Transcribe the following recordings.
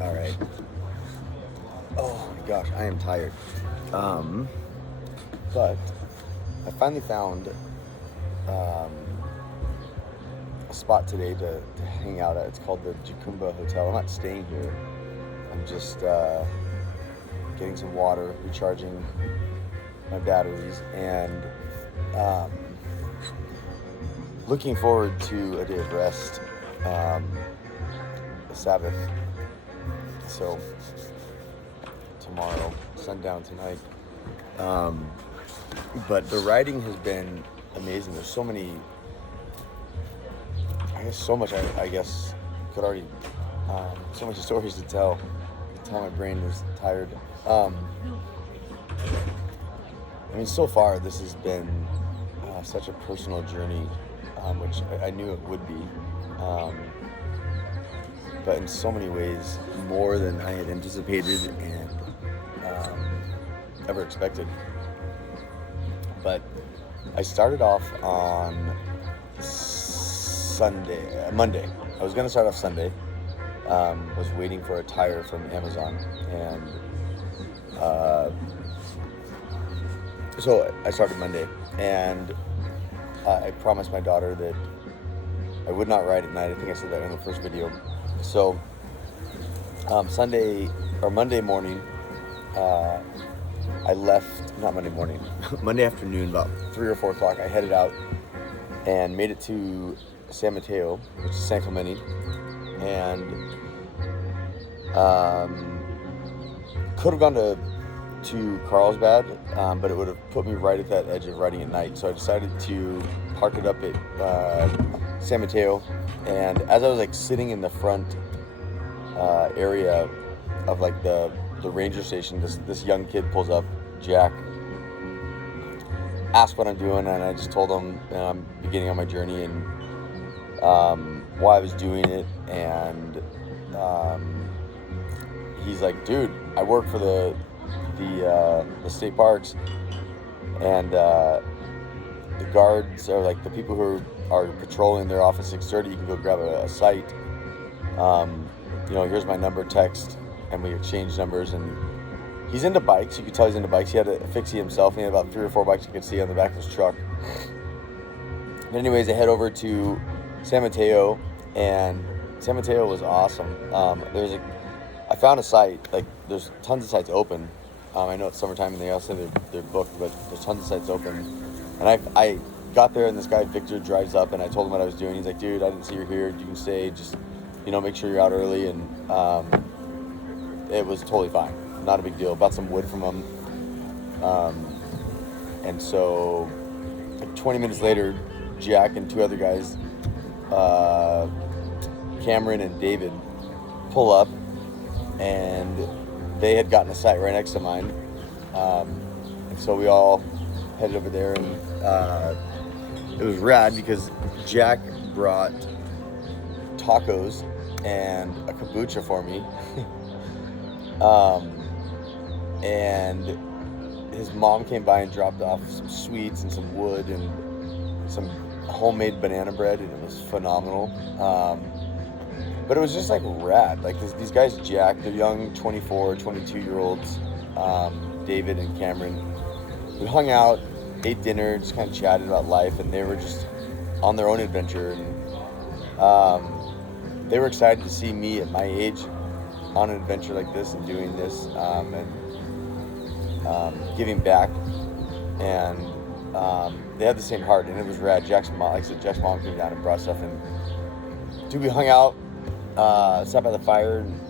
All right. Oh my gosh, I am tired. But I finally found a spot today to hang out at. It's called the Jacumba Hotel. I'm not staying here. I'm just getting some water, recharging my batteries, and looking forward to a day of rest, the Sabbath. So tomorrow, sundown tonight. But the writing has been amazing. There's so many, so much I guess could already, so many stories to tell. I could tell my brain was tired. So far this has been such a personal journey, which I knew it would be. But in so many ways more than I had anticipated and ever expected. But I started off on Monday. I was going to start off Sunday. Was waiting for a tire from Amazon, and so I started Monday, and I promised my daughter that I would not ride at night. I think I said that in the first video. So Monday morning, I left, not Monday morning, Monday afternoon, about 3 or 4 o'clock, I headed out and made it to San Mateo, which is San Clemente, and could have gone to Carlsbad, but it would have put me right at that edge of riding at night. So I decided to park it up at San Mateo, and as I was like sitting in the front area of like the ranger station, this young kid pulls up, Jack, asked what I'm doing, and I just told him I'm beginning on my journey and why I was doing it, and he's like, dude, I work for the state parks, and the guards are like the people who are patrolling their office 6:30. You can go grab a site. Here's my number, text, and we exchanged numbers. And he's into bikes. You could tell he's into bikes. He had a fixie himself. He had about 3 or 4 bikes you could see on the back of his truck. But anyways, I head over to San Mateo, and San Mateo was awesome. I found a site. Like, there's tons of sites open. I know it's summertime and they all say they're booked, but there's tons of sites open. And I got there, and this guy Victor drives up, and I told him what I was doing. He's like, dude, I didn't see you here. You can stay. Just make sure you're out early. And it was totally fine. Not a big deal. Bought some wood from him. And so like 20 minutes later, Jack and 2 other guys, Cameron and David, pull up, and they had gotten a site right next to mine. And so we all headed over there, and it was rad because Jack brought tacos and a kombucha for me. And his mom came by and dropped off some sweets and some wood and some homemade banana bread, and it was phenomenal. But it was just like rad. Like these guys, Jack, they're young, 24, 22-year-olds, David and Cameron. We hung out, ate dinner, just kind of chatted about life, and they were just on their own adventure. And they were excited to see me at my age on an adventure like this and doing this, and giving back. And they had the same heart, and it was rad. Jack's mom came down and brought stuff, and dude, we hung out, sat by the fire, and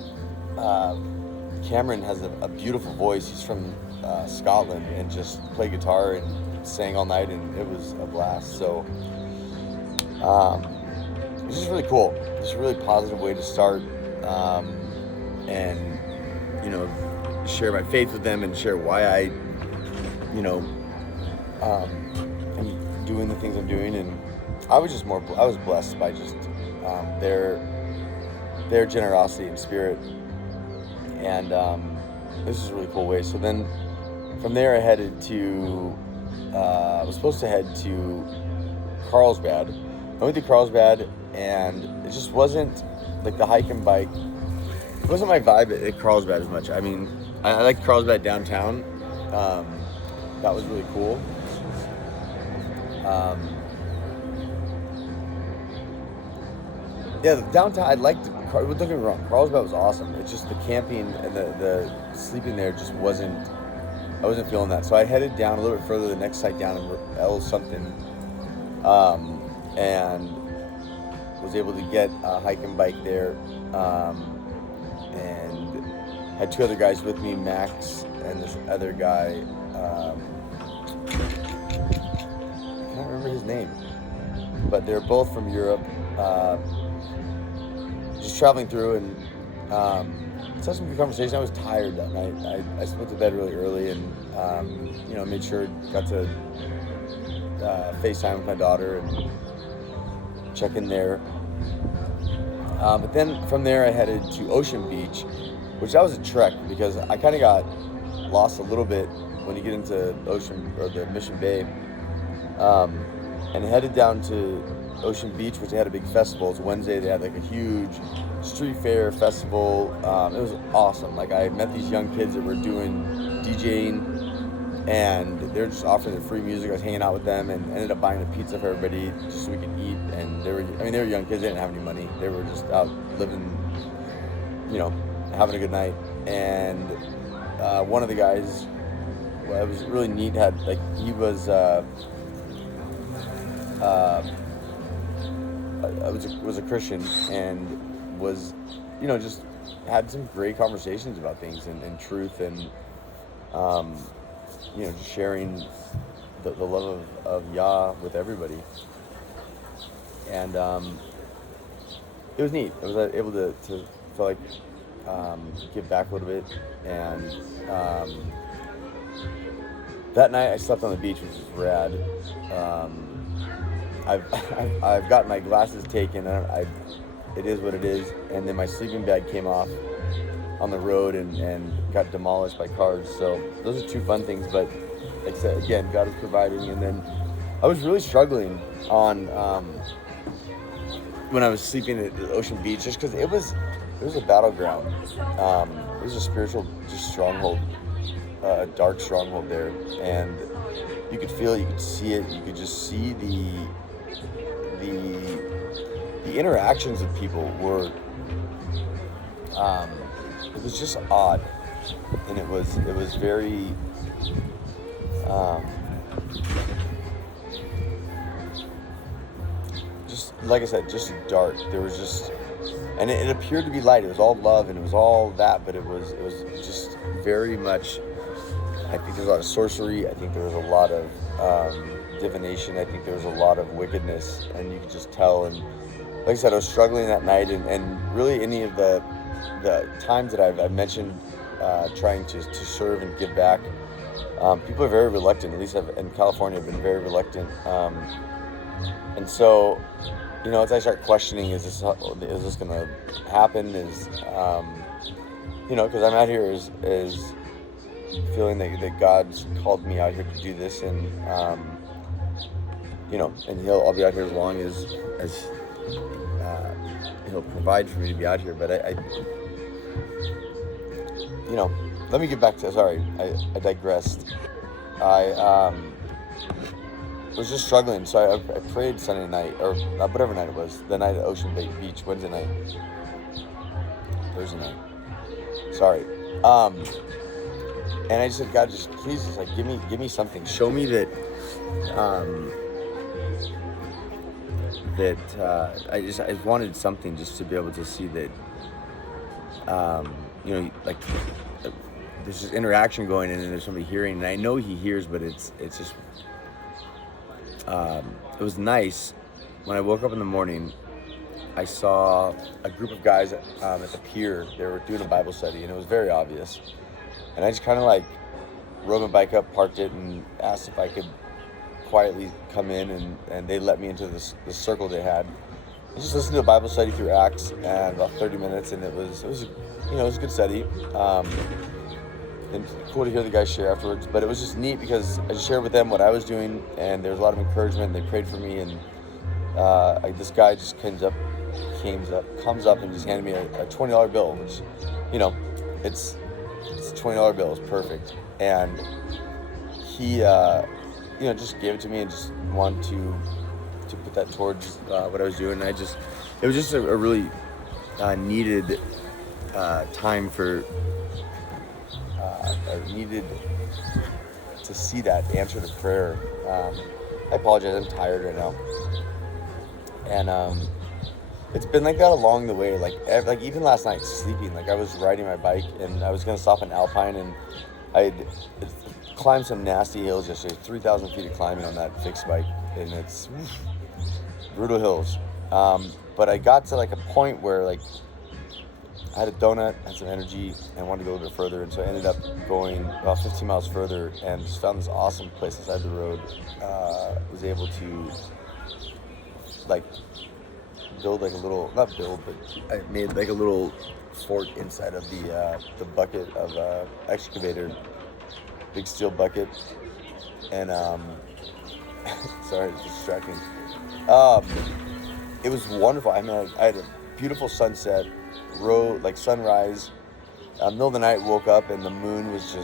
Cameron has a beautiful voice. He's from Scotland, and just played guitar and sang all night, and it was a blast. So it's just really cool. It's a really positive way to start, and share my faith with them and share why I am doing the things I'm doing. And I was blessed by just their generosity and spirit, and this is a really cool way. So then from there I headed to I was supposed to head to Carlsbad. I went to Carlsbad, and it just wasn't like the hike and bike It wasn't my vibe at Carlsbad as much. I mean, I like Carlsbad downtown. That was really cool. Yeah, the downtown, I liked it. Don't get me wrong, Carlsbad was awesome. It's just the camping and the sleeping there just I wasn't feeling that. So I headed down a little bit further, the next site down in L something, and was able to get a hike and bike there, and had two other guys with me, Max and this other guy, I can't remember his name, but they're both from Europe, just traveling through, and had some good conversation. I was tired that night. I went to bed really early, and made sure got to FaceTime with my daughter and check in there. But then from there I headed to Ocean Beach, which that was a trek because I kind of got lost a little bit when you get into Ocean or the Mission Bay, and headed down to Ocean Beach, which they had a big festival. It's Wednesday. They had like a huge street fair festival. It was awesome. Like I met these young kids that were doing DJing, and they're just offering their free music. I was hanging out with them and ended up buying a pizza for everybody just so we could eat. And they were young kids. They didn't have any money. They were just out living, having a good night. And one of the guys, well, it was really neat. He was was a Christian and was, just had some great conversations about things and truth and, just sharing the love of Yah with everybody. And it was neat. I was able to feel like give back a little bit. And that night I slept on the beach, which was rad. I've got my glasses taken. It is what it is. And then my sleeping bag came off on the road and got demolished by cars. So those are two fun things. But like I said, again, God is providing. And then I was really struggling on when I was sleeping at the Ocean Beach, just because it was a battleground. It was a spiritual just stronghold, a dark stronghold there, and you could feel it, you could see it, you could just see the interactions of people were, it was just odd, and it was very, just like I said, just dark. There was just, and it appeared to be light. It was all love and it was all that, but it was just very much, I think there's a lot of sorcery. I think there was a lot of divination. I think there was a lot of wickedness, and you could just tell. And like I said, I was struggling that night, and really any of the times that I've mentioned trying to serve and give back, people are very reluctant. At least in California, have been very reluctant. And so, as I start questioning, is this going to happen? Because I'm out here is feeling that God's called me out here to do this, and and I'll be out here as long as He'll provide for me to be out here. But I let me get back to, sorry, I digressed. I was just struggling, so I prayed Sunday night, or whatever night it was, the night at Ocean Beach, Wednesday night, Thursday night, sorry, and I just said, God, just please, just like give me something, show me that I wanted something just to be able to see that, like there's this interaction going in and there's somebody hearing, and I know He hears, but it's just, it was nice. When I woke up in the morning, I saw a group of guys at the pier. They were doing a Bible study, and it was very obvious. And I just kind of like rode my bike up, parked it, and asked if I could quietly come in, and they let me into this circle they had. I just listened to a Bible study through Acts, and about 30 minutes, and it was a good study. And cool to hear the guys share afterwards, but it was just neat because I just shared with them what I was doing, and there was a lot of encouragement. They prayed for me, and this guy just comes up comes up and just handed me a $20 bill, which, you know, it's a $20 bill. It's perfect. And he, you know, just gave it to me and just wanted to put that towards what I was doing. And it was just a really needed time for, I needed to see that answer to prayer. I apologize, I'm tired right now. And it's been like that along the way, like even last night sleeping, like I was riding my bike and I was gonna stop in Alpine, and I climbed some nasty hills yesterday, 3,000 feet of climbing on that fixed bike, and it's brutal hills. But I got to like a point where like I had a donut, had some energy, and wanted to go a little bit further, and so I ended up going about 15 miles further and just found this awesome place beside the road. Was able to like build like a little, not build, but I made like a little fort inside of the bucket of excavator, big steel bucket, and sorry, it's distracting. It was wonderful. I mean, I had a beautiful sunset, sunrise. Middle of the night, woke up and the moon was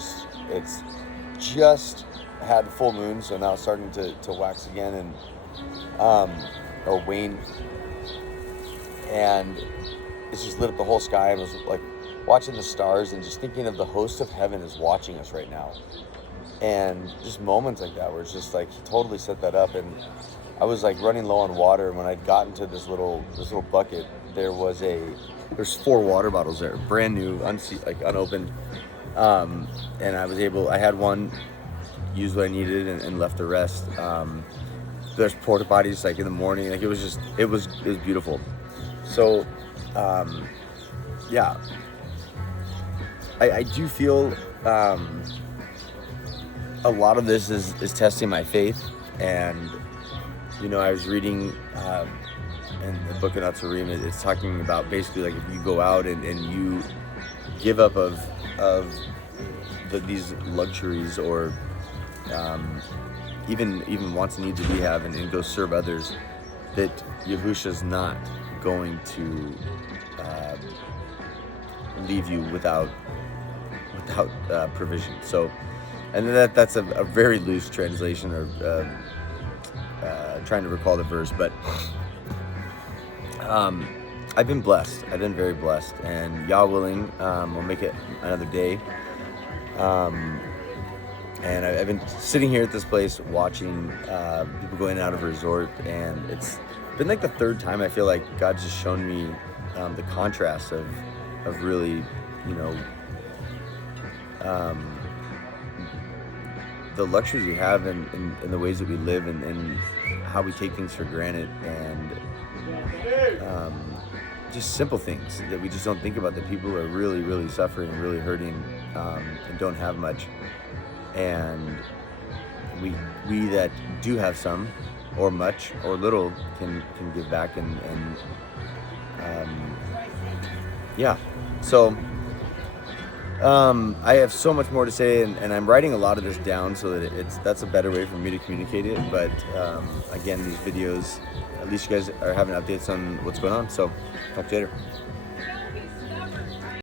it's just had full moon, so now it's starting to wax again and or wane, and it's just lit up the whole sky. I was like watching the stars and just thinking of the host of heaven is watching us right now, and just moments like that where it's just like he totally set that up. And I was like running low on water, and when I'd gotten to this little bucket, there's 4 water bottles there, brand new, unopened, and I had one, used what I needed, and left the rest. There's porta potties like in the morning, like it was beautiful. So yeah, I do feel a lot of this is testing my faith. And you know, I was reading in the book of Natsarim, it's talking about basically like if you go out and you give up of these luxuries or even wants and needs that we have, and go serve others, that Yahusha's not going to leave you without provision. So, and that's a very loose translation, or trying to recall the verse, but I've been blessed. I've been very blessed, and Yah willing, we'll make it another day. And I've been sitting here at this place watching people go in and out of a resort, and it's been like the 3rd time I feel like God's just shown me the contrast of really, you know, the luxuries we have and the ways that we live, and how we take things for granted, and just simple things that we just don't think about, that people are really, really suffering, really hurting, and don't have much. And we that do have some, or much, or little, can give back, and yeah. So I have so much more to say, and I'm writing a lot of this down so that that's a better way for me to communicate it. But again, these videos, at least you guys are having updates on what's going on. So talk to you later.